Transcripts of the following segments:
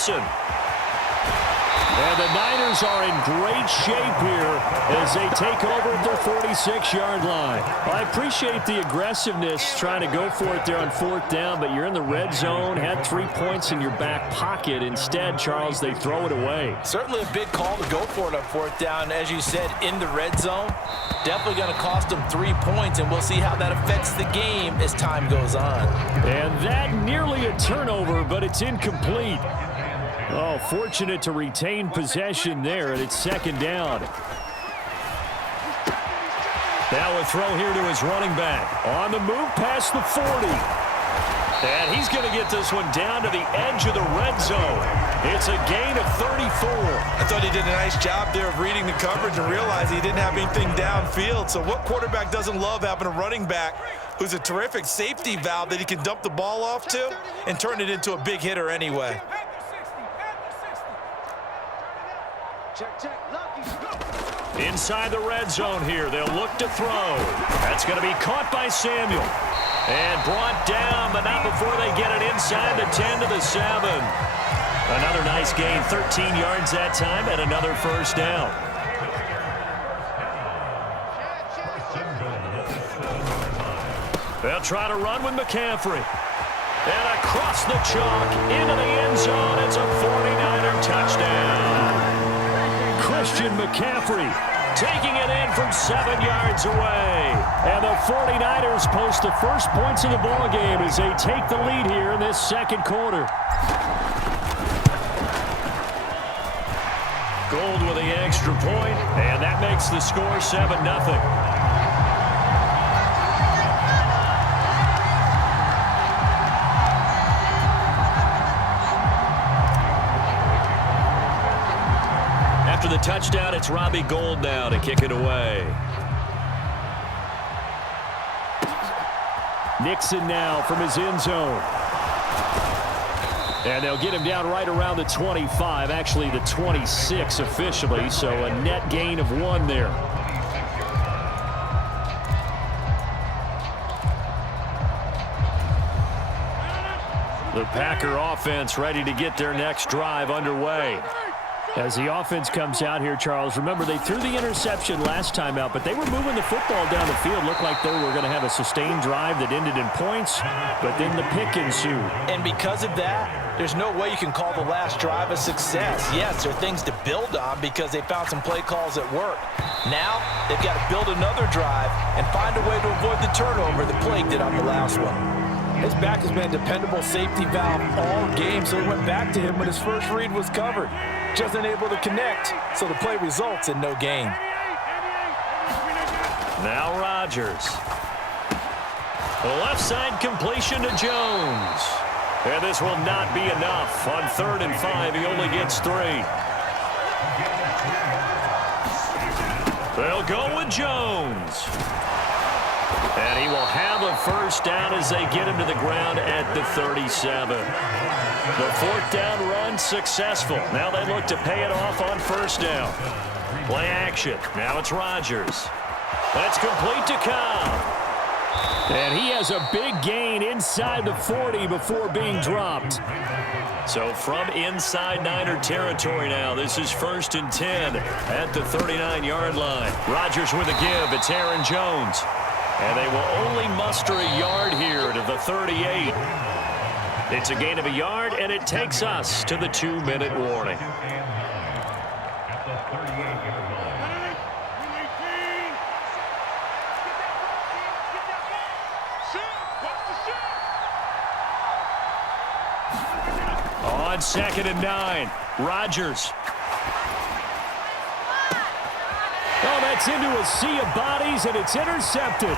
Gibson. And the Niners are in great shape here as they take over at their 46-yard line. I appreciate the aggressiveness trying to go for it there on 4th down, but you're in the red zone, had 3 points in your back pocket. Instead, Charles, they throw it away. Certainly a big call to go for it on 4th down. As you said, in the red zone, definitely going to cost them 3 points, and we'll see how that affects the game as time goes on. And that nearly a turnover, but it's incomplete. Oh, fortunate to retain possession there, and it's 2nd down. Now a throw here to his running back. On the move past the 40. And he's going to get this one down to the edge of the red zone. It's a gain of 34. I thought he did a nice job there of reading the coverage and realizing he didn't have anything downfield. So what quarterback doesn't love having a running back who's a terrific safety valve that he can dump the ball off to and turn it into a big hitter anyway? Inside the red zone here, they'll look to throw. That's going to be caught by Samuel. And brought down, but not before they get it inside the 10 to the 7. Another nice gain, 13 yards that time, and another 1st down. They'll try to run with McCaffrey. And across the chalk, into the end zone, it's a 49er touchdown. Christian McCaffrey taking it in from 7 yards away. And the 49ers post the first points of the ballgame as they take the lead here in this 2nd quarter. Gold with the extra point, and that makes the score 7-0. After the touchdown, it's Robbie Gould now to kick it away. Nixon now from his end zone. And they'll get him down right around the 25, actually the 26 officially, so a net gain of 1 there. The Packer offense ready to get their next drive underway. As the offense comes out here, Charles, remember they threw the interception last time out, but they were moving the football down the field. Looked like they were going to have a sustained drive that ended in points, but then the pick ensued. And because of that, there's no way you can call the last drive a success. Yes, there are things to build on because they found some play calls that work. Now, they've got to build another drive and find a way to avoid the turnover that plagued it on the last one. His back has been a dependable safety valve all game, so he went back to him when his first read was covered. Just unable to connect, so the play results in no gain. Now Rodgers. The left side completion to Jones. And this will not be enough. On 3rd and 5, he only gets 3. They'll go with Jones. And he will have a 1st down as they get him to the ground at the 37. The 4th down run successful. Now they look to pay it off on 1st down. Play action. Now it's Rodgers. That's complete to Cobb. And he has a big gain inside the 40 before being dropped. So from inside Niner territory now, this is 1st and 10 at the 39-yard line. Rodgers with a give. It's Aaron Jones. And they will only muster a yard here to the 38. It's a gain of a yard, and it takes us to the 2-minute warning. On 2nd and 9, Rodgers. Oh, that's into a sea of bodies, and it's intercepted.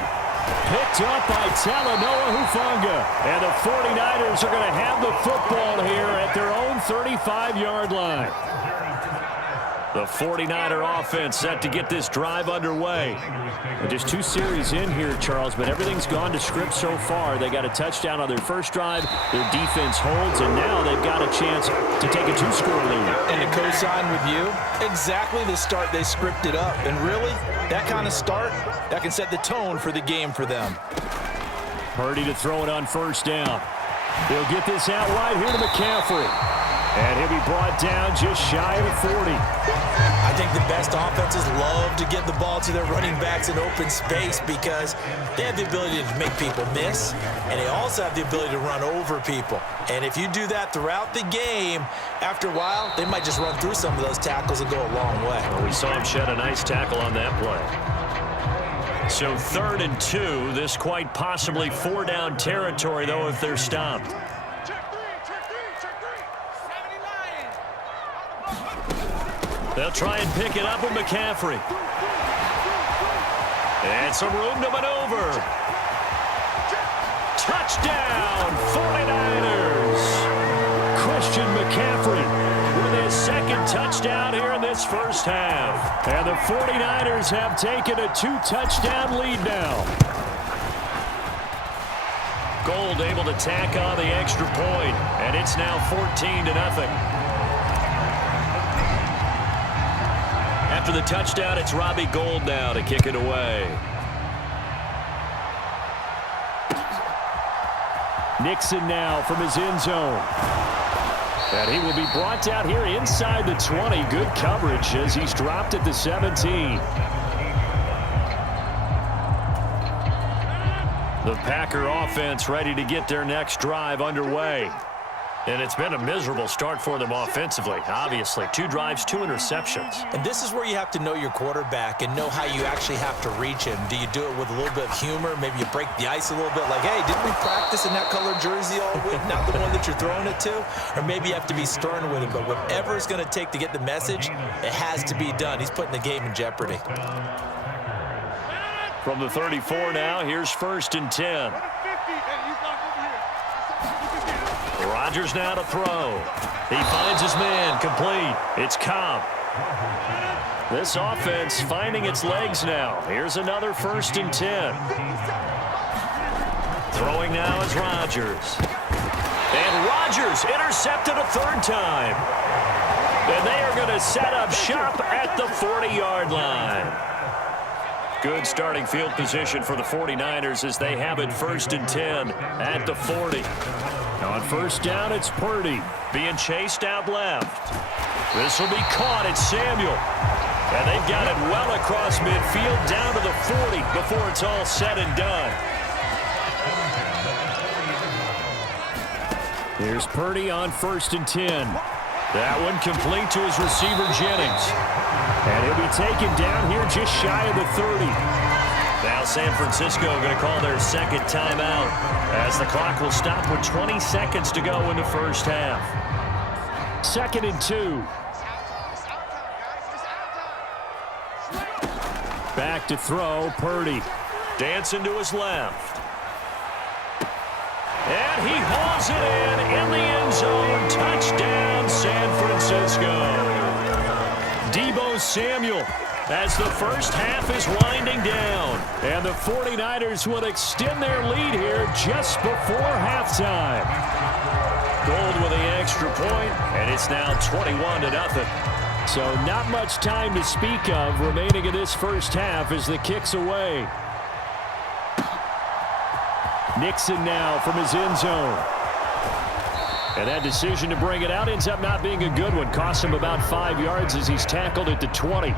Picked up by Talanoa Hufanga. And the 49ers are going to have the football here at their own 35-yard line. The 49er offense set to get this drive underway. And just 2 series in here, Charles, but everything's gone to script so far. They got a touchdown on their first drive. Their defense holds, and now they've got a chance to take a 2-score lead. And to co-sign with you, exactly the start they scripted up. And really, that kind of start, that can set the tone for the game for them. Purdy to throw it on 1st down. He'll get this out wide here to McCaffrey. And he'll be brought down just shy of 40. I think the best offenses love to get the ball to their running backs in open space because they have the ability to make people miss, and they also have the ability to run over people. And if you do that throughout the game, after a while, they might just run through some of those tackles and go a long way. Well, we saw him shed a nice tackle on that play. So 3rd and 2, this quite possibly 4-down territory, though, if they're stopped. They'll try and pick it up with McCaffrey. And some room to maneuver. Touchdown, 49ers. Christian McCaffrey with his 2nd touchdown here in this first half. And the 49ers have taken a 2-touchdown lead now. Gold able to tack on the extra point, and it's now 14-0. After the touchdown, it's Robbie Gould now to kick it away. Nixon now from his end zone. And he will be brought down here inside the 20. Good coverage as he's dropped at the 17. The Packer offense ready to get their next drive underway. And it's been a miserable start for them offensively, obviously. 2 drives, 2 interceptions. And this is where you have to know your quarterback and know how you actually have to reach him. Do you do it with a little bit of humor? Maybe you break the ice a little bit like, hey, didn't we practice in that color jersey all week? Not the one that you're throwing it to? Or maybe you have to be stern with him. But whatever it's going to take to get the message, it has to be done. He's putting the game in jeopardy. From the 34 now, here's 1st and 10. Rodgers now to throw. He finds his man, complete. It's Cobb. This offense finding its legs now. Here's another 1st and 10. Throwing now is Rodgers. And Rodgers intercepted a 3rd time. And they are going to set up shop at the 40-yard line. Good starting field position for the 49ers as they have it 1st and 10 at the 40. On 1st down, it's Purdy being chased out left. This will be caught. It's Samuel. And they've got it well across midfield down to the 40 before it's all said and done. Here's Purdy on 1st and 10. That one complete to his receiver, Jennings. And he'll be taken down here just shy of the 30. Now San Francisco going to call their 2nd timeout as the clock will stop with 20 seconds to go in the first half. 2nd and 2. Back to throw, Purdy. Dancing to his left. And he hauls it in the end zone. Touchdown, San Francisco. Deebo Samuel as the first half is winding down. And the 49ers will extend their lead here just before halftime. Gold with the extra point, and it's now 21-0. So not much time to speak of remaining in this first half as the kick's away. Nixon now from his end zone. And that decision to bring it out ends up not being a good one. Costs him about 5 yards as he's tackled at the 20.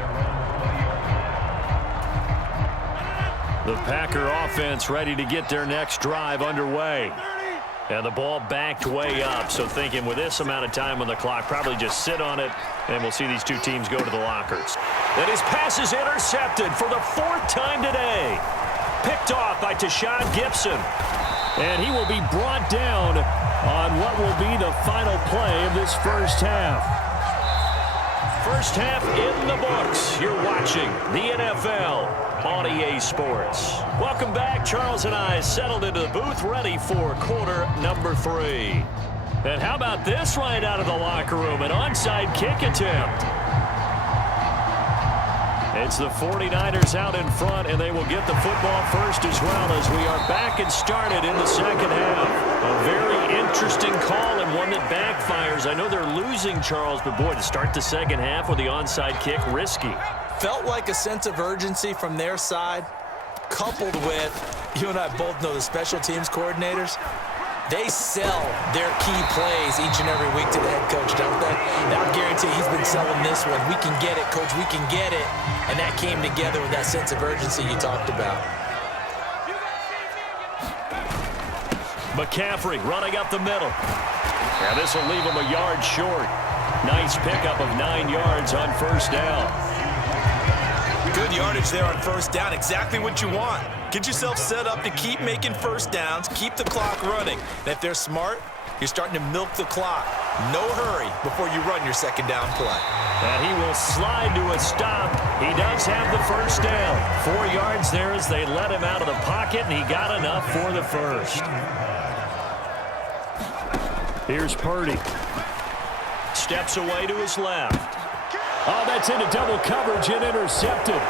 The Packer offense ready to get their next drive underway. And the ball backed way up. So thinking with this amount of time on the clock, probably just sit on it, and we'll see these 2 teams go to the lockers. And his pass is intercepted for the 4th time today. Picked off by Tashawn Gibson. And he will be brought down on what will be the final play of this first half. First half in the books. You're watching the NFL on EA Sports. Welcome back. Charles and I settled into the booth ready for quarter number 3. And how about this right out of the locker room? An onside kick attempt. It's the 49ers out in front, and they will get the football first as well as we are back and started in the second half. A very interesting call and one that backfires. I know they're losing, Charles, but boy, to start the second half with the onside kick, risky. Felt like a sense of urgency from their side, coupled with, you and I both know the special teams coordinators. They sell their key plays each and every week to the head coach, don't they? And I'll guarantee he's been selling this one. We can get it, coach, we can get it. And that came together with that sense of urgency you talked about. McCaffrey running up the middle. And this will leave him a yard short. Nice pickup of 9 yards on first down. Good yardage there on first down. Exactly what you want. Get yourself set up to keep making first downs, keep the clock running. And if they're smart, you're starting to milk the clock. No hurry before you run your second down play. And he will slide to a stop. He does have the first down. 4 yards there as they let him out of the pocket, and he got enough for the first. Here's Purdy. Steps away to his left. Oh, that's into double coverage and intercepted.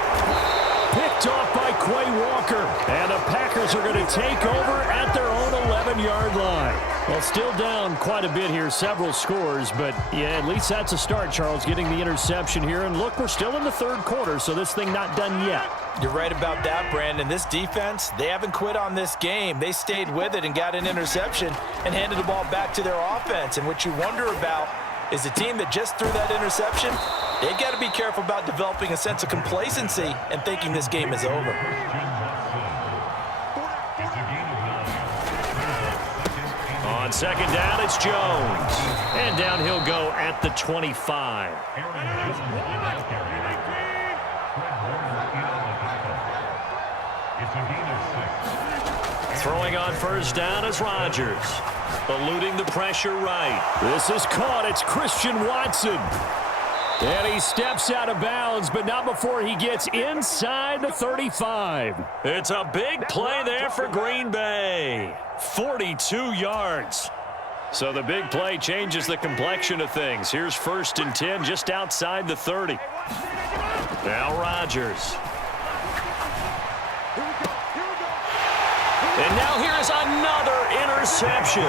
Picked off by Quay Walker. And the Packers are going to take over at their own 11-yard line. Well, still down quite a bit here, several scores. But, yeah, at least that's a start, Charles, getting the interception here. And, look, we're still in the third quarter, so this thing not done yet. You're right about that, Brandon. This defense, they haven't quit on this game. They stayed with it and got an interception and handed the ball back to their offense. And what you wonder about is the team that just threw that interception, they've got to be careful about developing a sense of complacency and thinking this game is over. On second down, it's Jones. And down he'll go at the 25. Throwing on first down is Rodgers. Eluding the pressure right. This is caught. It's Christian Watson. And he steps out of bounds, but not before he gets inside the 35. It's a big play there for Green Bay. 42 yards. So the big play changes the complexion of things. Here's 1st and 10 just outside the 30. Now Rodgers. And now here is another interception.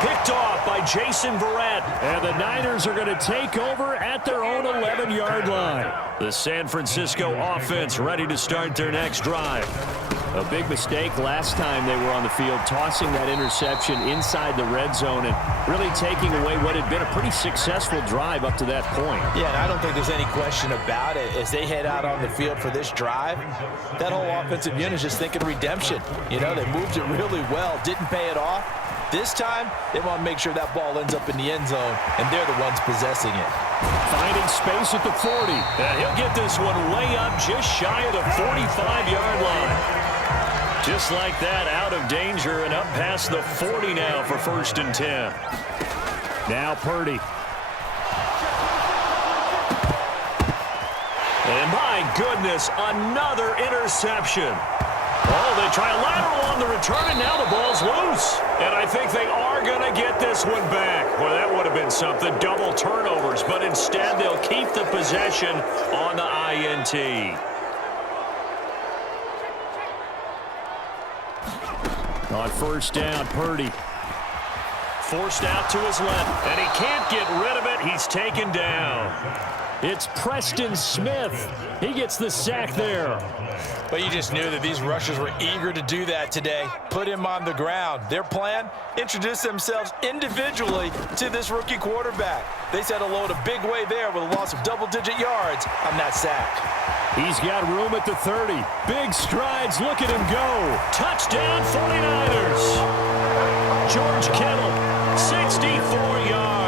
Picked off by Jason Verrett. And the Niners are going to take over at their own 11-yard line. The San Francisco offense ready to start their next drive. A big mistake last time they were on the field, tossing that interception inside the red zone and really taking away what had been a pretty successful drive up to that point. Yeah, and I don't think there's any question about it. As they head out on the field for this drive, that whole offensive unit is just thinking redemption. You know, they moved it really well, didn't pay it off. This time, they want to make sure that ball ends up in the end zone, and they're the ones possessing it. Finding space at the 40. And he'll get this one way up just shy of the 45-yard line. Just like that, out of danger and up past the 40 now for 1st and 10. Now Purdy. And my goodness, another interception. Oh, they try a lateral on the return, and now the ball's loose. And I think they are going to get this one back. Well, that would have been something, double turnovers. But instead, they'll keep the possession on the INT. On first down, Purdy. Forced out to his left, and he can't get rid of it. He's taken down. It's Preston Smith. He gets the sack there. But you just knew that these rushers were eager to do that today. Put him on the ground. Their plan, introduce themselves individually to this rookie quarterback. They set a load a big way there with a loss of double-digit yards on that sack. He's got room at the 30. Big strides. Look at him go. Touchdown 49ers. George Kittle, 64 yards.